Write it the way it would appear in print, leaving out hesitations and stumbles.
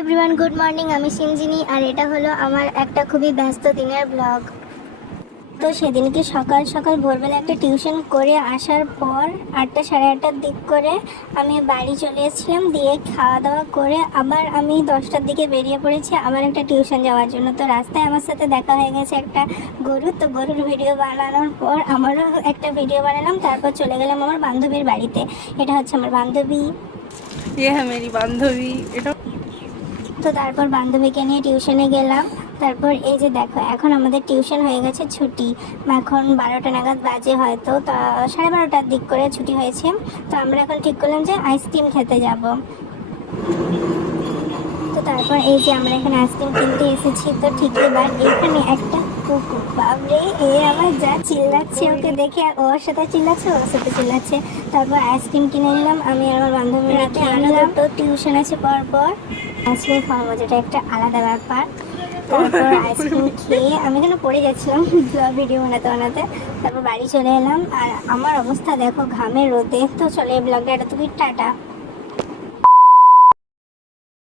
Everyone, good morning. আমি সিনজিনি, আর এটা হলো আমার একটা খুবই ব্যস্ত দিনের ব্লগ। তো সেদিনকে সকাল সকাল ভোরবেলা একটা টিউশন করে আসার পর 8টা সাড়ে 8টার দিক করে আমি বাড়ি চলে এসেছিলাম। দিয়ে খাওয়া দাওয়া করে আবার আমি 10টার দিকে বেরিয়ে পড়েছি আবার একটা টিউশন যাওয়ার জন্য। তো রাস্তায় আমার সাথে দেখা হয়ে গেছে একটা গরু। তো গরুর ভিডিও বানানোর পর আমারও একটা ভিডিও বানালাম, তারপর চলে গেলাম আমার বান্ধবীর বাড়িতে। এটা হচ্ছে আমার বান্ধবী, মেরি বান্ধবী। এটা তো তারপর বান্ধবীকে নিয়ে টিউশনে গেলাম। তারপর এই যে দেখো, এখন আমাদের টিউশন হয়ে গেছে ছুটি। এখন 12টা নাগাদ বাজে, হয়তো তা 12:30টার দিক করে ছুটি হয়েছে। তো আমরা এখন ঠিক করলাম যে আইসক্রিম খেতে যাব। তো তারপর এই যে আমরা এখানে আইসক্রিম কিনতে এসেছি। তো ঠিক এবার এখানে একটা কুকুর, বাবরে এ আমার যা চিল্লাচ্ছে, ওকে দেখে আর ওর সাথে চিল্লাচ্ছে, ওর সাথে চিল্লাচ্ছে। তারপর আইসক্রিম কিনে নিলাম আমি আর আমার বান্ধবীরা। তো টিউশন আছে পরপর আইসক্রিম খাওয়া মজাটা একটা আলাদা ব্যাপার। তারপর আইসক্রিম খেয়ে আমি এখানে পড়ে যাচ্ছিলাম ভিডিও বানাতে বানাতে। তারপর বাড়ি চলে এলাম, আর আমার অবস্থা দেখো ঘামে রোদে। তো চলে এই ব্লগটা এটা তুমি টাটা।